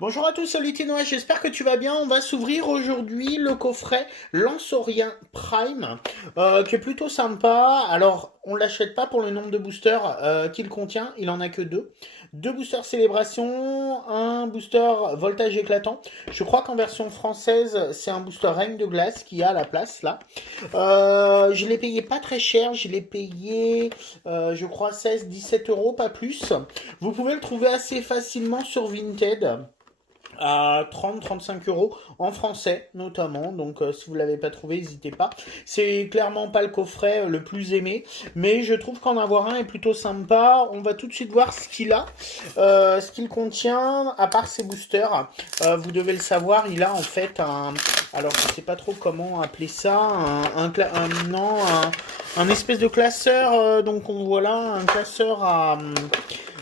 Bonjour à tous, salut Tinoa, j'espère que tu vas bien. On va s'ouvrir aujourd'hui le coffret Lansorien Prime, qui est plutôt sympa. Alors, on l'achète pas pour le nombre de boosters qu'il contient, il en a que deux. Deux boosters Célébration, un booster Voltage éclatant. Je crois qu'en version française, c'est un booster Règne de glace qui a la place là. Je l'ai payé pas très cher, je l'ai payé, je crois 16-17 euros, pas plus. Vous pouvez le trouver assez facilement sur Vinted à 30-35 € en français notamment, donc si vous l'avez pas trouvé, n'hésitez pas. C'est clairement pas le coffret le plus aimé, mais je trouve qu'en avoir un est plutôt sympa. On va tout de suite voir ce qu'il a, ce qu'il contient, à part ses boosters. Vous devez le savoir, il a en fait alors je sais pas trop comment appeler ça, non, un espèce de classeur, donc on voit là un classeur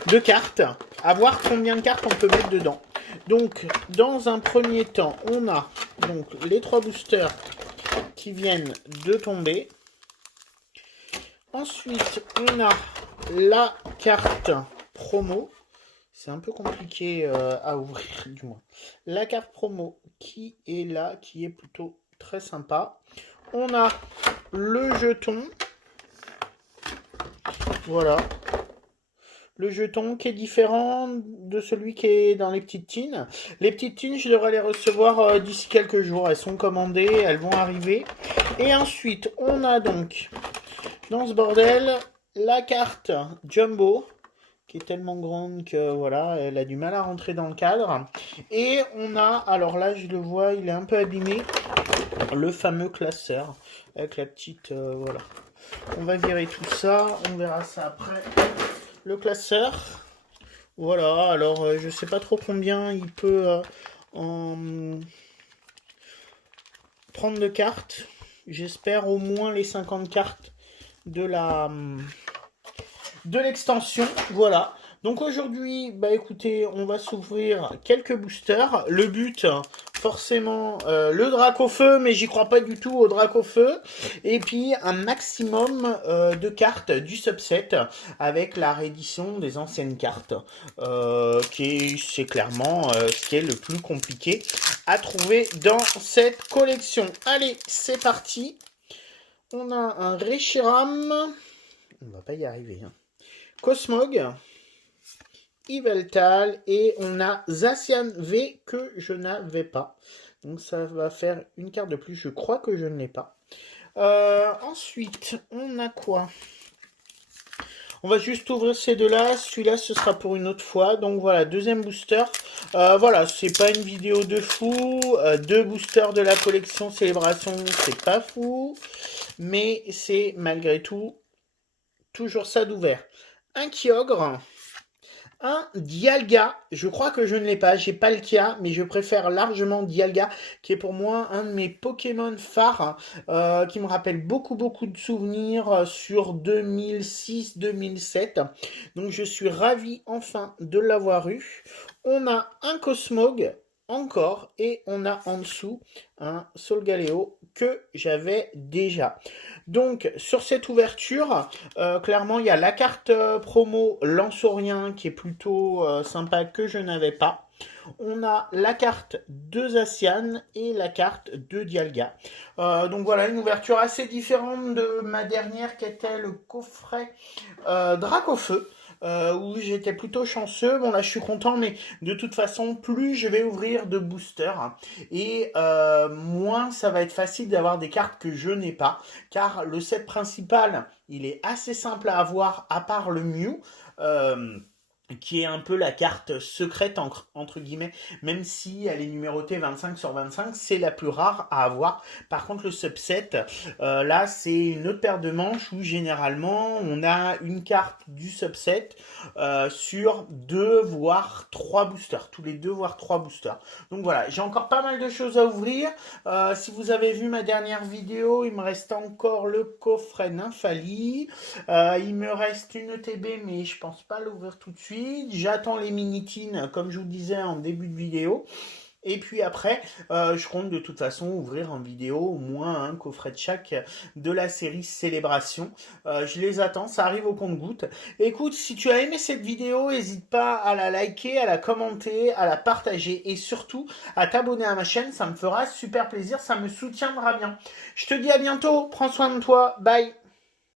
de cartes, à voir combien de cartes on peut mettre dedans. Donc, dans un premier temps, on a donc les trois boosters qui viennent de tomber. Ensuite, on a la carte promo. C'est un peu compliqué à ouvrir, du moins. La carte promo qui est là, qui est plutôt très sympa. On a le jeton. Voilà, le jeton qui est différent de celui qui est dans les petites tines. Les petites tines, je devrais les recevoir d'ici quelques jours. Elles sont commandées, elles vont arriver. Et ensuite, on a donc dans ce bordel la carte Jumbo qui est tellement grande que voilà, elle a du mal à rentrer dans le cadre. Et on a, alors là je le vois, il est un peu abîmé, le fameux classeur avec la petite, voilà. On va virer tout ça, on verra ça après. Le classeur, voilà, alors je sais pas trop combien il peut en prendre de cartes. J'espère au moins les 50 cartes de de l'extension. Voilà. Donc aujourd'hui, bah écoutez, on va s'ouvrir quelques boosters. Le but, forcément, le drac au feu, mais j'y crois pas du tout au drac au feu. Et puis un maximum de cartes du subset avec la réédition des anciennes cartes, c'est clairement ce qui est le plus compliqué à trouver dans cette collection. Allez, c'est parti. On a un Reshiram. On va pas y arriver, hein. Cosmog, Yveltal et on a Zacian V que je n'avais pas. Donc ça va faire une carte de plus. Je crois que je ne l'ai pas. Ensuite, on a quoi? On va juste ouvrir ces deux-là. Celui-là, ce sera pour une autre fois. Donc voilà, deuxième booster. Voilà, c'est pas une vidéo de fou. Deux boosters de la collection Célébration, c'est pas fou. Mais c'est malgré tout toujours ça d'ouvert. Un Kyogre. Un Dialga, je crois que je ne l'ai pas, j'ai pas le Kia, mais je préfère largement Dialga, qui est pour moi un de mes Pokémon phares, qui me rappelle beaucoup de souvenirs sur 2006-2007. Donc je suis ravi enfin de l'avoir eu. On a un Cosmog encore, et on a en dessous un Solgaleo que j'avais déjà. Donc sur cette ouverture, clairement il y a la carte promo Lansorien qui est plutôt sympa que je n'avais pas. On a la carte de Zacian et la carte de Dialga. Donc voilà, une ouverture assez différente de ma dernière qui était le coffret Dracofeu. Où j'étais plutôt chanceux. Bon là je suis content, mais de toute façon plus je vais ouvrir de boosters et moins ça va être facile d'avoir des cartes que je n'ai pas, car le set principal il est assez simple à avoir à part le Mew. Euh, qui est un peu la carte secrète entre guillemets, même si elle est numérotée 25/25, c'est la plus rare à avoir. Par contre le subset, là c'est une autre paire de manches où généralement on a une carte du subset sur deux voire trois boosters, tous les deux voire trois boosters. Donc voilà, j'ai encore pas mal de choses à ouvrir. Si vous avez vu ma dernière vidéo, il me reste encore le coffret Nymphalie. Il me reste une ETB, mais je pense pas l'ouvrir tout de suite. J'attends les minitines, comme je vous disais en début de vidéo. Et puis après, je compte de toute façon ouvrir en vidéo au moins un coffret de chaque de la série Célébration. Je les attends, ça arrive au compte-gouttes. Écoute, si tu as aimé cette vidéo, n'hésite pas à la liker, à la commenter, à la partager et surtout à t'abonner à ma chaîne, ça me fera super plaisir, ça me soutiendra bien. Je te dis à bientôt, prends soin de toi, bye.